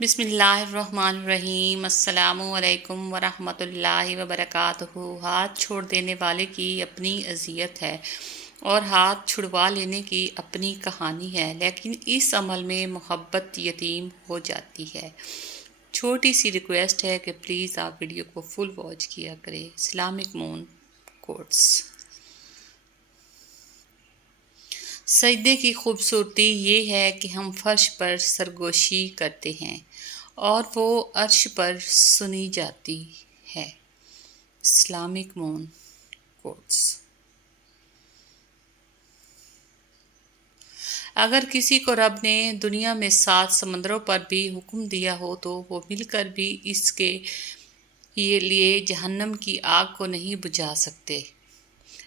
बिस्मिल्लाहिर्रहमानिर्रहीम। अस्सलामु अलैकुम वरहमतुल्लाहि वबरकातुहू। हाथ छोड़ देने वाले की अपनी अज़ियत है और हाथ छुड़वा लेने की अपनी कहानी है, लेकिन इस अमल में मोहब्बत यतीम हो जाती है। छोटी सी रिक्वेस्ट है कि प्लीज़ आप वीडियो को फुल वॉच किया करें। Islamic moon quotes. सजदे की खूबसूरती ये है कि हम फर्श पर सरगोशी करते हैं और वो अर्श पर सुनी जाती है। Islamic moon quotes. अगर किसी को रब ने दुनिया में 7 समंदरों पर भी हुक्म दिया हो तो वो मिलकर भी इसके लिए जहन्नम की आग को नहीं बुझा सकते,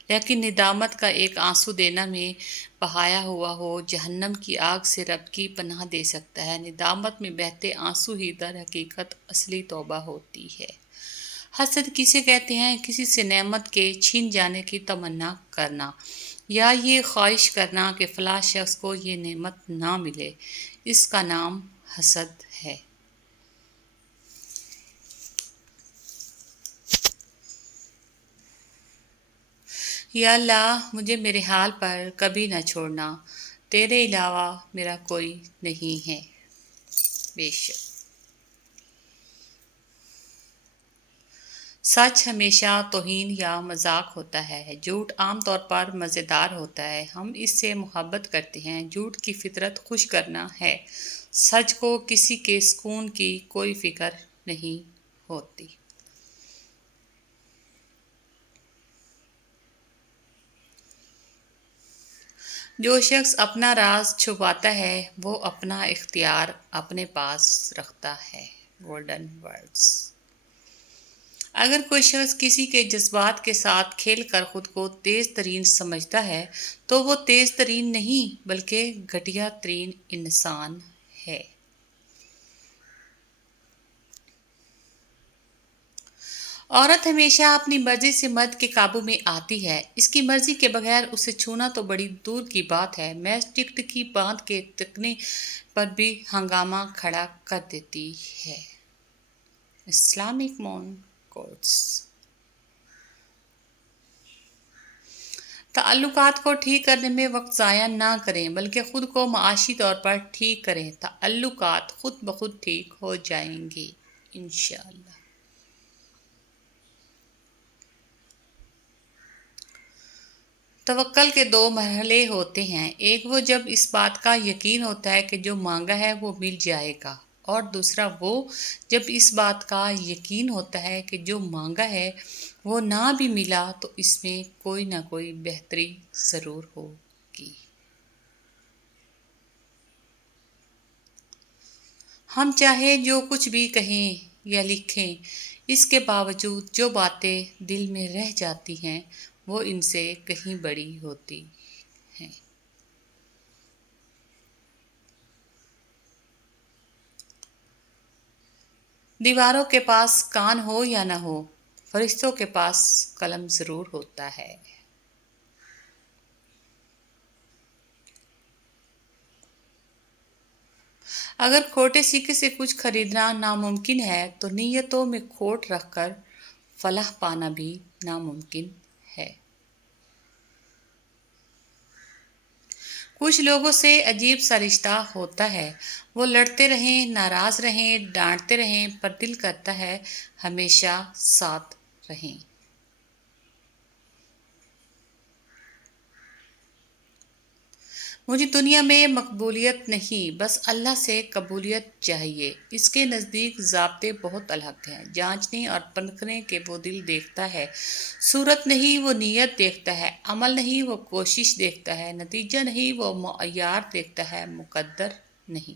लेकिन निदामत का एक आंसू देना में बहाया हुआ हो जहन्नम की आग से रब की पनाह दे सकता है। निदामत में बहते आंसू ही दर हकीकत असली तौबा होती है। हसद किसे कहते हैं? किसी से नेमत के छीन जाने की तमन्ना करना या ये ख्वाहिश करना कि फला शख्स को ये नेमत ना मिले, इसका नाम हसद है। या अल्लाह, मुझे मेरे हाल पर कभी न छोड़ना, तेरे अलावा मेरा कोई नहीं है। बेशक सच हमेशा तौहीन या मजाक होता है। झूठ आम तौर पर मज़ेदार होता है, हम इससे मोहब्बत करते हैं। झूठ की फितरत खुश करना है। सच को किसी के सुकून की कोई फिक्र नहीं होती। जो शख्स अपना राज छुपाता है वो अपना इख्तियार अपने पास रखता है। Golden words. अगर कोई शख्स किसी के जज्बात के साथ खेल कर खुद को तेज तरीन समझता है तो वो तेज तरीन नहीं बल्कि घटिया तरीन इंसान है। औरत हमेशा अपनी मर्जी से मर्द के काबू में आती है। इसकी मर्जी के बगैर उसे छूना तो बड़ी दूर की बात है, मैच टिकटकी बांध के तकने पर भी हंगामा खड़ा कर देती है। Islamic moon quotes. ताल्लुकात को ठीक करने में वक्त ज़ाया ना करें बल्कि ख़ुद को माशी तौर पर ठीक करें। ताल्लुकात खुद ब खुद ठीक हो जाएंगे इंशाअल्लाह। तवक्कल के 2 मरहले होते हैं। एक वो जब इस बात का यकीन होता है कि जो मांगा है वो मिल जाएगा, और दूसरा वो जब इस बात का यकीन होता है कि जो मांगा है वो ना भी मिला तो इसमें कोई ना कोई बेहतरी ज़रूर होगी। हम चाहे जो कुछ भी कहें या लिखें, इसके बावजूद जो बातें दिल में रह जाती हैं वो इनसे कहीं बड़ी होती हैं। दीवारों के पास कान हो या न हो, फरिश्तों के पास कलम ज़रूर होता है। अगर खोटे सिक्के से कुछ खरीदना नामुमकिन है तो नीयतों में खोट रखकर फलाह पाना भी नामुमकिन है। कुछ लोगों से अजीब सा रिश्ता होता है, वो लड़ते रहें, नाराज़ रहें, डांटते रहें, पर दिल करता है हमेशा साथ रहें। मुझे दुनिया में मकबूलियत नहीं, बस अल्लाह से कबूलियत चाहिए। इसके नज़दीक ज़ाब्ते बहुत अलग हैं। जांचने और परखने के वो दिल देखता है, सूरत नहीं वो नीयत देखता है, अमल नहीं वो कोशिश देखता है, नतीजा नहीं वो मअयार देखता है, मुकद्दर नहीं।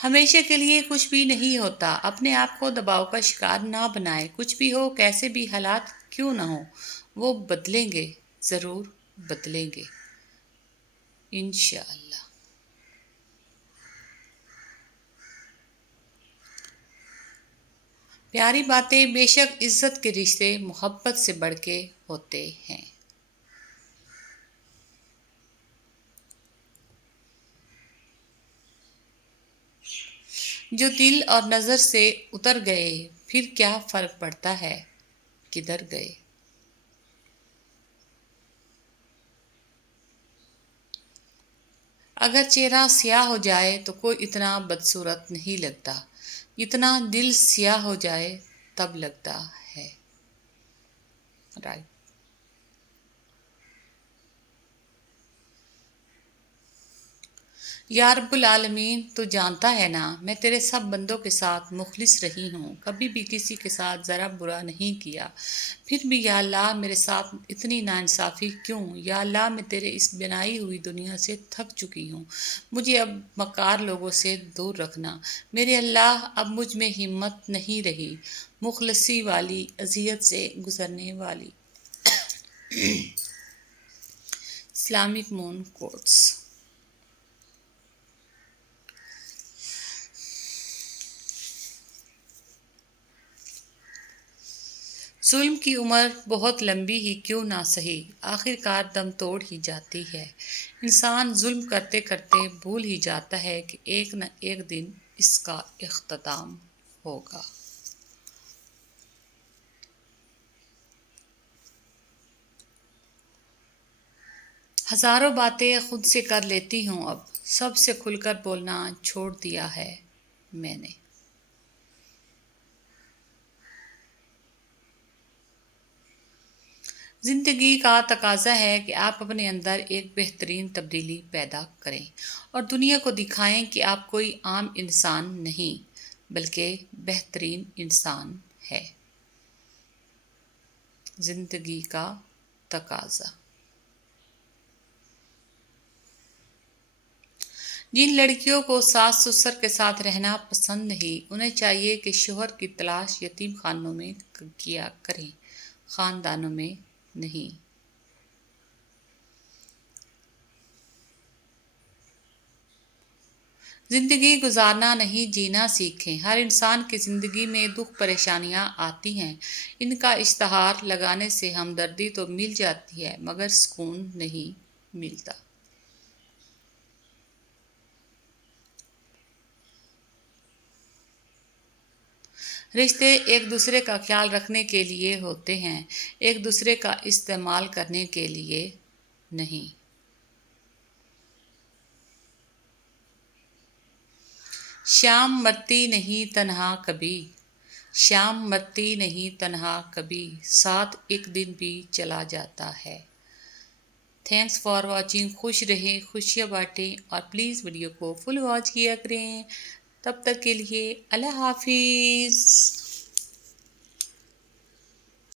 हमेशा के लिए कुछ भी नहीं होता। अपने आप को दबाव का शिकार ना बनाए। कुछ भी हो, कैसे भी हालात क्यों ना हो, वो बदलेंगे, ज़रूर बदलेंगे इंशाअल्लाह। प्यारी बातें बेशक इज्जत के रिश्ते मोहब्बत से बढ़ के होते हैं। جو دل اور نظر سے اتر گئے پھر کیا فرق پڑتا ہے کدھر گئے۔ اگر چہرہ سیاہ ہو جائے تو کوئی اتنا بدصورت نہیں لگتا جتنا دل سیاہ ہو جائے تب لگتا ہے۔ رائٹ۔ یا رب العالمین تو جانتا ہے نا میں تیرے سب بندوں کے ساتھ مخلص رہی ہوں، کبھی بھی کسی کے ساتھ ذرا برا نہیں کیا، پھر بھی یا اللہ میرے ساتھ اتنی ناانصافی کیوں؟ یا اللہ میں تیرے اس بنائی ہوئی دنیا سے تھک چکی ہوں، مجھے اب مکار لوگوں سے دور رکھنا۔ میرے اللہ اب مجھ میں ہمت نہیں رہی مخلصی والی اذیت سے گزرنے والی۔ اسلامک مون کوٹس۔ ظلم کی عمر بہت لمبی ہی کیوں نہ سہی، آخر کار دم توڑ ہی جاتی ہے۔ انسان ظلم کرتے کرتے بھول ہی جاتا ہے کہ ایک نہ ایک دن اس کا اختتام ہوگا۔ ہزاروں باتیں خود سے کر لیتی ہوں، اب سب سے کھل کر بولنا چھوڑ دیا ہے میں نے۔ زندگی کا تقاضا ہے کہ آپ اپنے اندر ایک بہترین تبدیلی پیدا کریں اور دنیا کو دکھائیں کہ آپ کوئی عام انسان نہیں بلکہ بہترین انسان ہے۔ زندگی کا تقاضا۔ جن لڑکیوں کو ساس سسر کے ساتھ رہنا پسند نہیں انہیں چاہیے کہ شوہر کی تلاش یتیم خانوں میں کیا کریں، خاندانوں میں نہیں۔ زندگی گزارنا نہیں جینا سیکھیں۔ ہر انسان کی زندگی میں دکھ پریشانیاں آتی ہیں، ان کا اشتہار لگانے سے ہمدردی تو مل جاتی ہے مگر سکون نہیں ملتا۔ رشتے ایک دوسرے کا خیال رکھنے کے لیے ہوتے ہیں، ایک دوسرے کا استعمال کرنے کے لیے نہیں۔ شام مرتی نہیں تنہا کبھی، شام مرتی نہیں تنہا کبھی، ساتھ ایک دن بھی چلا جاتا ہے۔ Thanks for watching. خوش رہیں، خوشیاں بانٹیں اور پلیز ویڈیو کو فل واچ کیا کریں۔ تب تک کے لیے اللہ حافظ۔